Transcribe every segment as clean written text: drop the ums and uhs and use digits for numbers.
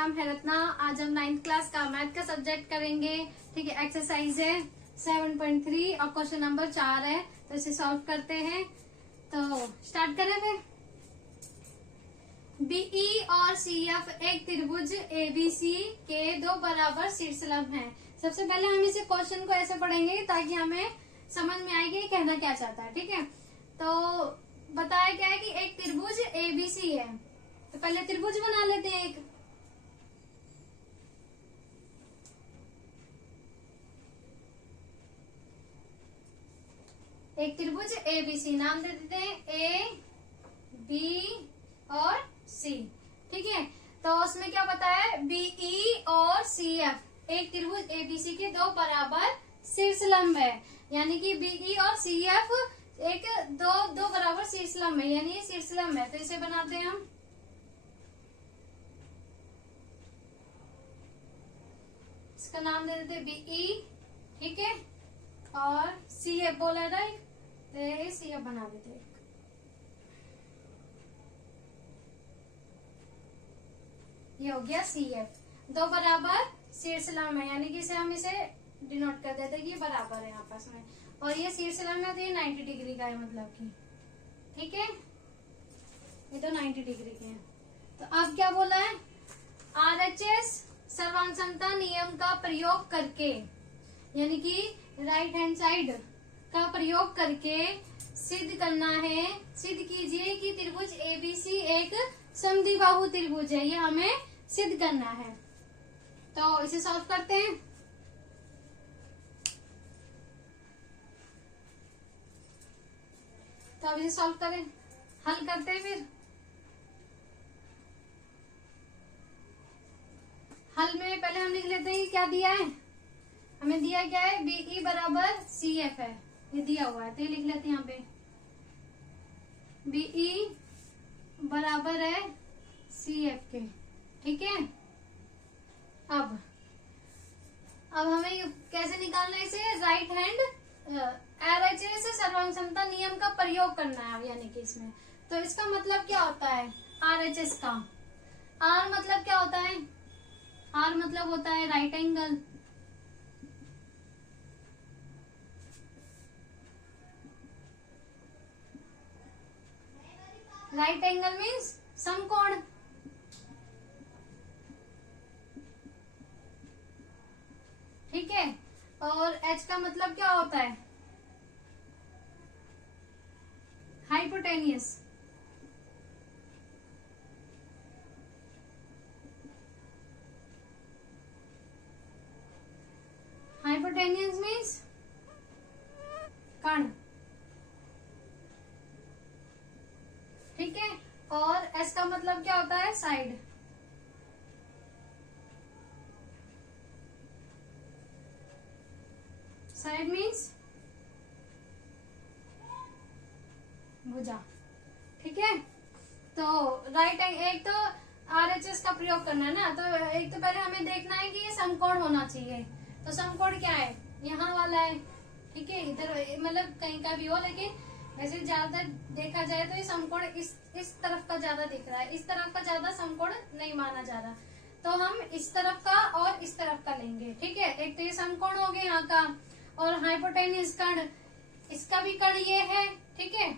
नाम है रत्ना। आज हम 9th क्लास का मैथ का सब्जेक्ट करेंगे। ठीक है, एक्सरसाइज है 7.3 और क्वेश्चन नंबर 4 है, तो इसे सॉल्व करते हैं। तो स्टार्ट करें फिर। बीई और सीएफ एक त्रिभुज एबीसी के दो बराबर शीर्षलंब हैं। सबसे पहले हम इसे क्वेश्चन को ऐसे पढ़ेंगे ताकि हमें समझ में आएगी कहना क्या चाहता है। ठीक है, तो बताया क्या है कि एक त्रिभुज एबीसी है, तो पहले त्रिभुज बना लेते हैं। एक त्रिभुज एबीसी नाम दे देते हैं ए बी और सी। ठीक है, तो उसमें क्या बताया है, बीई और सीएफ एक त्रिभुज एबीसी के दो बराबर शीर्षलंब है। यानी कि बीई और सीएफ एक दो बराबर शीर्षलंब है, यानी ये शीर्षलंब है। तो इसे बनाते हैं हम। इसका नाम दे देते बीई, ठीक है, और सीएफ बोला राइट, तो सीएफ बना देते हैं। ये हो गया सीएफ, दो बराबर शीर्षलंब है, यानी कि इसे हम इसे डिनोट कर देते हैं कि ये बराबर है आपस में। और ये शीर्षलंब है तो ये 90 डिग्री का है, मतलब कि ठीक है, ये तो 90 डिग्री के हैं। तो अब क्या बोला है, आरएचएस सर्वांग समता नियम का प्रयोग करके, यानी कि राइट हैंड साइड का प्रयोग करके सिद्ध करना है। सिद्ध कीजिए कि त्रिभुज एबीसी एक समद्विबाहु त्रिभुज है, ये हमें सिद्ध करना है। तो इसे सॉल्व करते हैं। तो अब इसे सॉल्व करें, हल करते हैं। फिर हल में पहले हम लिख लेते हैं कि क्या दिया है। हमें दिया क्या है, बीई बराबर सीएफ है, ये दिया हुआ है, तो ये लिख लेते हैं यहाँ पे। बीई बराबर है सीएफ के, ठीक है। अब हमें कैसे निकालना है इसे, राइट हैंड आरएचएस सर्वांग समता नियम का प्रयोग करना है, यानी कि इसमें। तो इसका मतलब क्या होता है, आरएचएस का आर मतलब क्या होता है, आर मतलब होता है right angle. Right angle means समकोण। ठीक है, और एच का मतलब क्या होता है, हाइपोटेनियस। हाइपोटेनियस मीन्स कर्ण। ठीक है, और एस का मतलब क्या होता है, साइड। साइड मीन्स भुजा। ठीक है, तो राइट एक तो आरएचएस का प्रयोग करना है ना, तो एक तो पहले हमें देखना है कि ये समकोण होना चाहिए। तो समकोण क्या है, यहाँ वाला है। ठीक है, इधर मतलब कहीं का भी हो, लेकिन वैसे ज्यादा देखा जाए तो ये समकोण इस तरफ का ज्यादा दिख रहा है, इस तरफ का ज्यादा समकोण नहीं माना जा रहा। तो हम इस तरफ का और इस तरफ का लेंगे। ठीक है, एक तो ये समकोण हो गया यहाँ का, और हाइपोटेनियस कर्ण, इसका भी कर्ण ये है। ठीक है,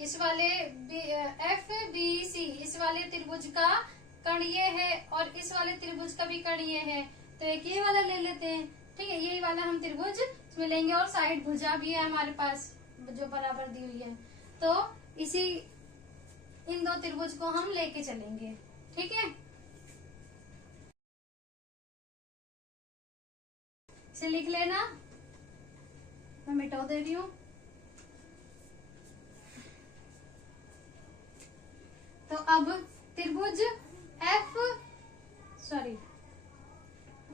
इस वाले एफ बी सी, इस वाले त्रिभुज का कर्ण ये है, और इस वाले त्रिभुज का भी कर्ण ये है, तो एक ये वाला ले लेते हैं। ठीक है, यही वाला हम त्रिभुज इसमें लेंगे, और साइड भुजा भी है हमारे पास जो बराबर दी हुई है, तो इसी इन दो त्रिभुज को हम लेके चलेंगे। ठीक है, इसे लिख लेना, मैं मिटा दे रही हूँ। तो अब त्रिभुज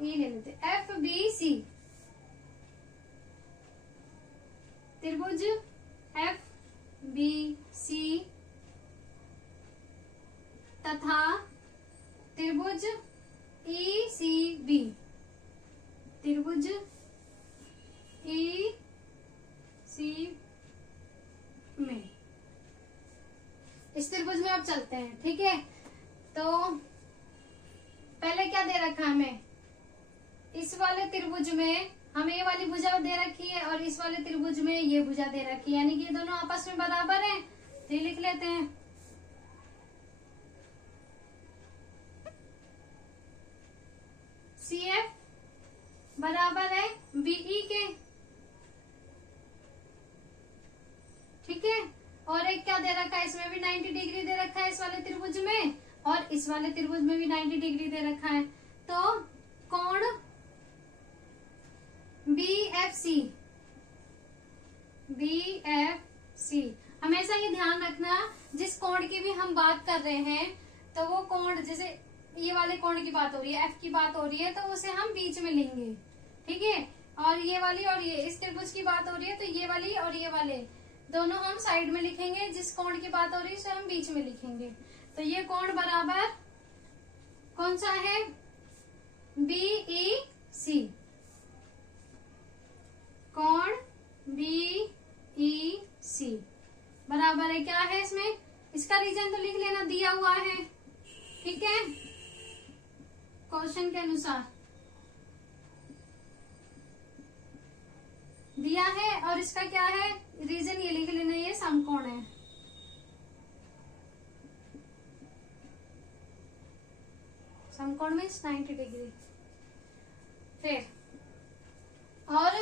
ये ले लेते एफ बी सी, त्रिभुज एफ बी सी तथा त्रिभुज ई सी बी, त्रिभुज ई सी में, इस त्रिभुज में अब चलते हैं। ठीक है, तो क्या दे रखा है हमें, इस वाले त्रिभुज में हमें ये वाली भुजा दे रखी है और इस वाले त्रिभुज में ये भुजा दे रखी है, यानी कि ये दोनों आपस में बराबर है। तो ये लिख लेते हैं, CF बराबर है BE के, ठीक है। और एक क्या दे रखा है, इसमें भी 90 डिग्री दे रखा है इस वाले त्रिभुज में, और इस वाले त्रिभुज में भी 90 डिग्री दे रखा है। तो कोण BFC हमेशा ये ध्यान रखना, जिस कोण की भी हम बात कर रहे हैं तो वो कोण, जैसे ये वाले कोण की बात हो रही है, F की बात हो रही है, तो उसे हम बीच में लेंगे, ठीक है। और ये वाली और ये इस त्रिभुज की बात हो रही है तो ये वाली और ये वाले दोनों हम साइड में लिखेंगे, जिस कोण की बात हो रही है उसे हम बीच में लिखेंगे। तो ये कोण बराबर कौन सा है, BEC, कोण BEC बराबर है, क्या है इसमें, इसका रीजन तो लिख लेना, दिया हुआ है, ठीक है, क्वेश्चन के अनुसार दिया है। और इसका क्या है रीजन, ये लिख लेना, ये समकोण है। समकोण मीन्स 90 डिग्री। फिर और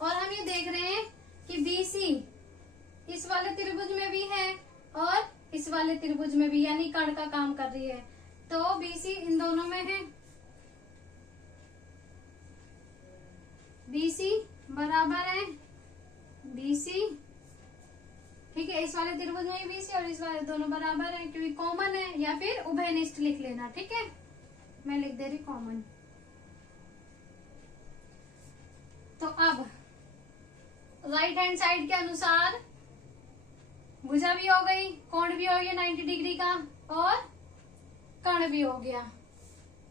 हम ये देख रहे हैं कि BC इस वाले त्रिभुज में भी है और इस वाले त्रिभुज में भी, यानी कण का काम कर रही है। तो BC इन दोनों में है, BC बराबर है BC, ठीक है। इस वाले त्रिभुज में BC और इस वाले दोनों बराबर है, क्योंकि कॉमन है, या फिर उभयनिष्ठ लिख लेना, ठीक है। मैं लिख दे रही कॉमन। तो अब राइट हैंड साइड के अनुसार भुजा भी हो गई, कोण भी हो गया 90 डिग्री का, और कण भी हो गया।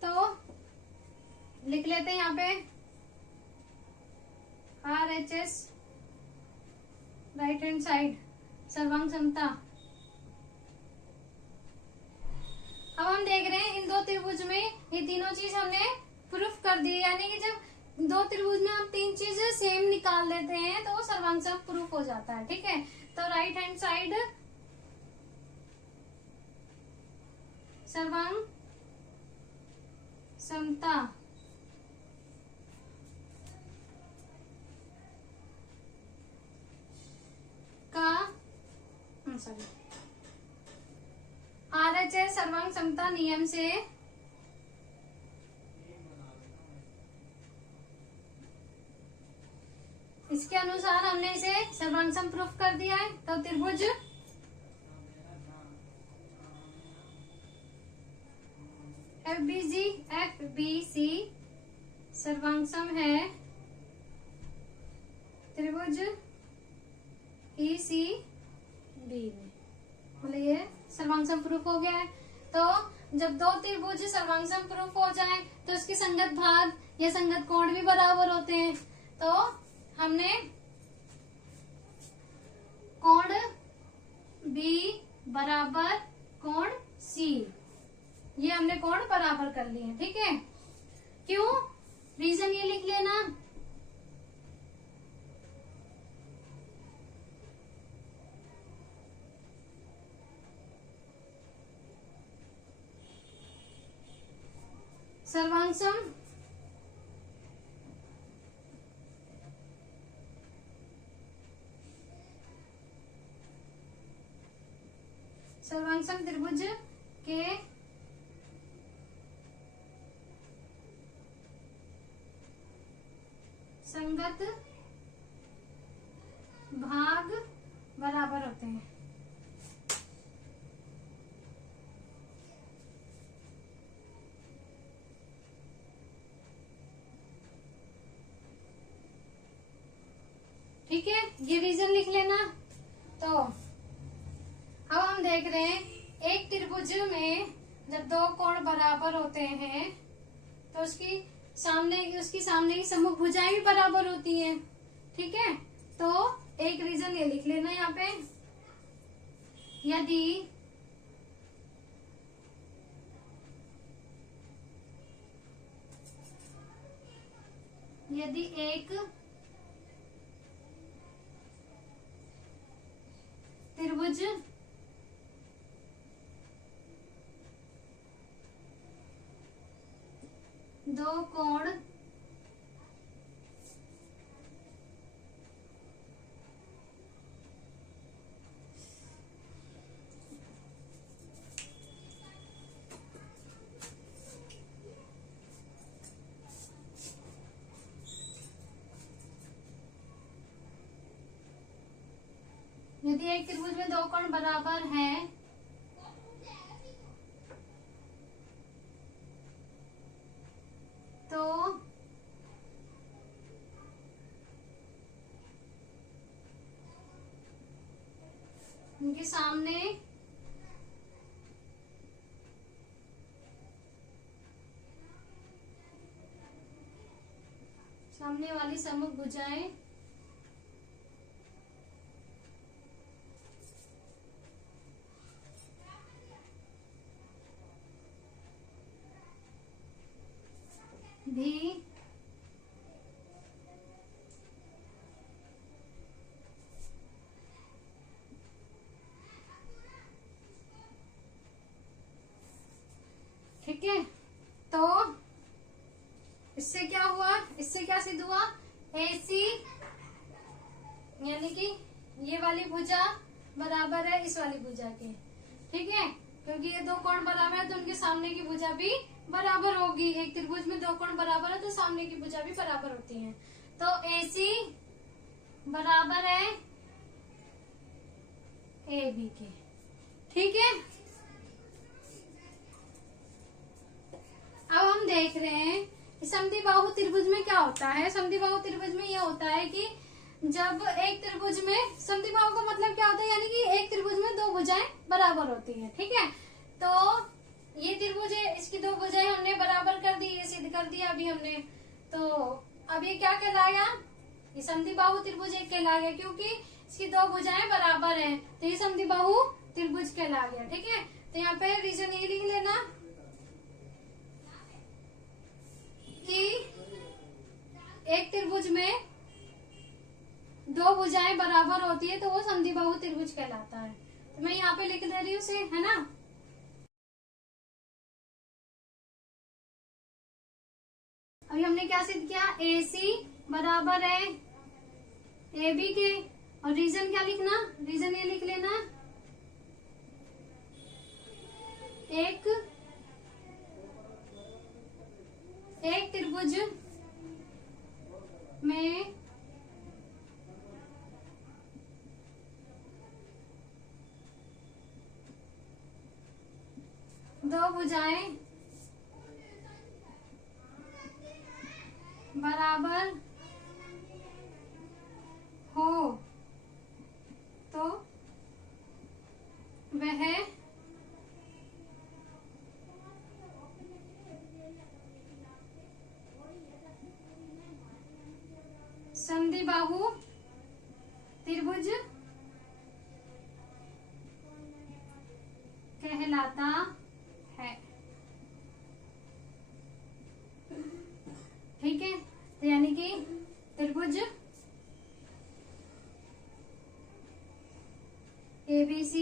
तो लिख लेते हैं यहाँ पे RHS राइट हैंड साइड सर्वांग समता। अब हम देख रहे हैं इन दो त्रिभुज में ये तीनों चीज हमने प्रूफ कर दी, यानी कि जब दो त्रिभुज में हम तीन चीजें सेम निकाल लेते हैं तो वो सर्वांग सम प्रूफ हो जाता है, ठीक है। तो राइट हैंड साइड सर्वांग समता का RHS सर्वांग समता नियम से इसके अनुसार हमने इसे सर्वांग सम प्रूफ कर दिया है। तो त्रिभुज FBC सर्वांग सम है त्रिभुज ECB में, बोले ये सर्वांग सम प्रूफ हो गया है। तो जब दो त्रिभुज सर्वांग सम प्रूफ हो जाए तो उसकी संगत भाग या संगत कोण भी बराबर होते हैं। तो हमने कोण B बराबर कोण C, ये हमने कोण बराबर कर लिए, ठीक है। क्यों, रीजन ये लिख लेना, सर्वांग सम त्रिभुज के संगत भाग बराबर होते हैं, ठीक है। ये रीजन लिख लेना। तो अब हम देख रहे हैं एक त्रिभुज में जब दो कोण बराबर होते हैं तो उसकी सामने की सम्मुख भुजाएं भी बराबर होती हैं, ठीक है। तो एक रीजन ये लिख लेना यहाँ पे, यदि यदि एक त्रिभुज दो कोण यदि एक त्रिभुज में दो कोण बराबर हैं तो उनके सामने वाली सम्मुख भुजाएं भी ठीक है। तो इससे क्या हुआ, इससे क्या सिद्ध हुआ, AC यानी कि ये वाली भुजा बराबर है इस वाली भुजा के, ठीक है, क्योंकि ये दो कोण बराबर है तो उनके सामने की भुजा भी बराबर होगी। एक त्रिभुज में दो कोण बराबर है तो सामने की भुजा भी बराबर होती है। तो AC बराबर है AB के, ठीक है। अब हम देख रहे हैं कि समद्विबाहु त्रिभुज में क्या होता है। समद्विबाहु त्रिभुज में यह होता है कि जब एक त्रिभुज में, समद्विबाहु का मतलब क्या होता है, यानी कि एक त्रिभुज में दो भुजाएं बराबर होती हैं, ठीक है। तो ये त्रिभुज है, इसकी दो भुजाएं हमने बराबर कर दी, ये सिद्ध कर दिया अभी हमने। तो अब ये क्या कहलाया, ये समद्विबाहु त्रिभुज एक कहला गया, क्योंकि इसकी दो भुजाएं बराबर हैं, तो ये समद्विबाहु त्रिभुज कहला गया, ठीक है। तो यहाँ पे रीजन ये लिख लेना कि एक त्रिभुज में दो भुजाएं बराबर होती है तो वो समद्विबाहु त्रिभुज कहलाता है। तो मैं यहाँ पे लिख दे रही हूँ उसे, है ना। अभी हमने क्या सिद्ध किया, AC बराबर है AB के, और रीजन क्या लिखना, रीजन ये लिख लेना, एक त्रिभुज में दो भुजाएं बराबर हो तो वह समद्विबाहु त्रिभुज कहलाता है, ठीक है। तो यानी कि त्रिभुज ABC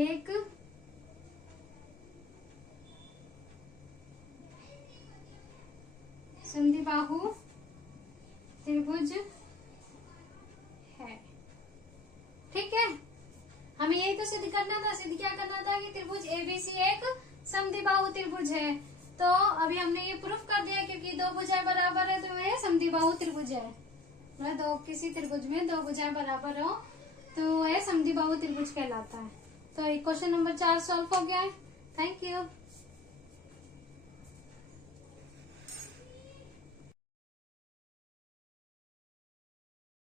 एक समद्विबाहु त्रिभुज है, ठीक है। हमें यही तो सिद्ध करना था। सिद्ध क्या करना था कि त्रिभुज ABC एक समद्विबाहु त्रिभुज है। तो अभी हमने ये प्रूफ कर दिया, क्योंकि दो भुजाएं बराबर है तो वह समद्विबाहु त्रिभुज है। दो किसी त्रिभुज में दो भुजाएं बराबर हो तो वह समद्विबाहु त्रिभुज कहलाता है। तो क्वेश्चन नंबर 4 सॉल्व हो गया है। Thank you.